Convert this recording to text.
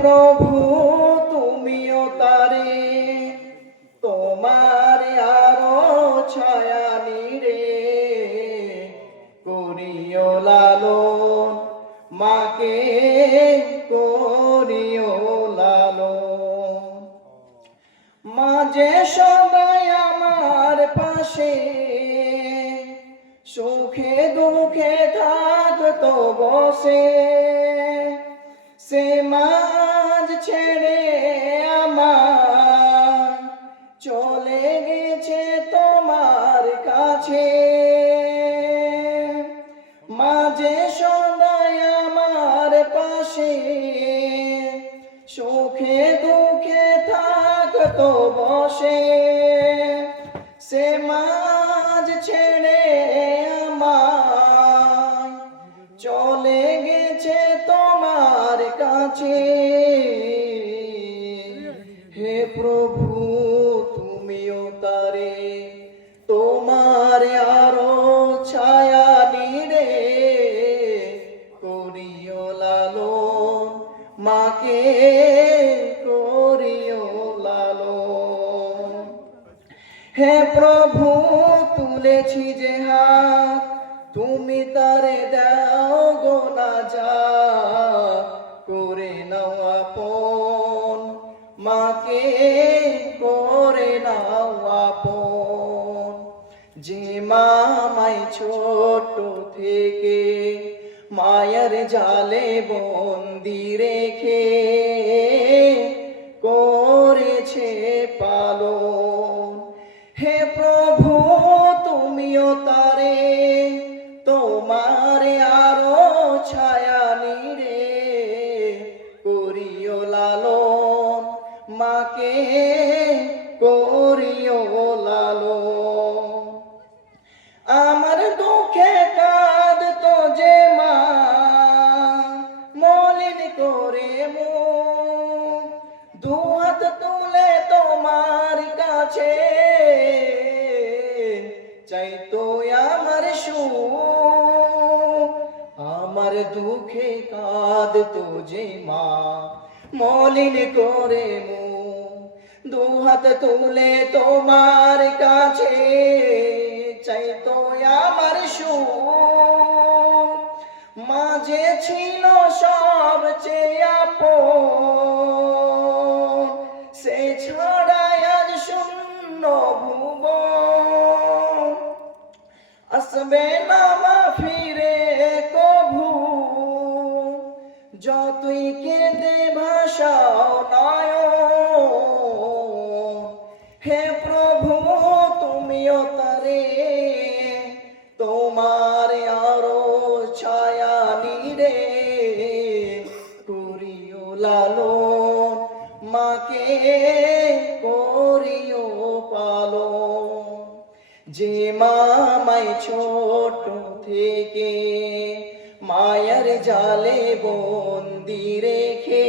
প্রভু তুমিও তারে তোমার আরো ছায়া নিরে করিও লালন, মাকে করিও লালন। মাঝে সদাই আমার পাশে, সুখে দুঃখে থাকতো বসে, সে মাঝ ছেড়ে আমার চলে গেছে তোমার কাছে। মাঝে সদাই আমার পাশে, সুখে দুঃখে থাকতো বসে, সে মাঝ ছেড়ে আমার চলে গেছে তোমার কাছে। হে প্রভু তুমিও তারে তোমার আরো ছায়া নিরে করিও লালন, মাকে করিও লালন। হে প্রভু তুলেছি যে হাত, তুমি তারে দাও গো নাজাত, করে নাও আপন, মাকে করে নাও আপন। যে মা আমায় ছোট থেকে মায়ের জালে বন্দি রেখে করেছে পালন, হে প্রভু তুমিও তারে তোমার আরো ছায়া নিরে করিও লালন, মাকে করিও লালন। আমার দুঃখে কাঁদতো যে মা মলিন করে মুখ, দুহাত তুলে তোমার কাছে চাইতো আমার সুখ। আমার দুঃখে কাঁদতো যে মা মলিন করে মুখ, দুহাত তুলে তোমার কাছে চাইতো আমার সুখ। মাঝে ছিল সবচেয়ে আপন, সে ছাড়াই আজ শূন্য ভুবন। আসবে না মা ফিরে কভু, যতই কেঁদে ভাষাও নয়ন। হে প্রভু তুমিও তারে তোমার আরো ছায়া নিরে করিও লালন, মাকে করিও পালন। যে মা আমায় ছোট থেকে মায়ের জালে বন্দি রেখে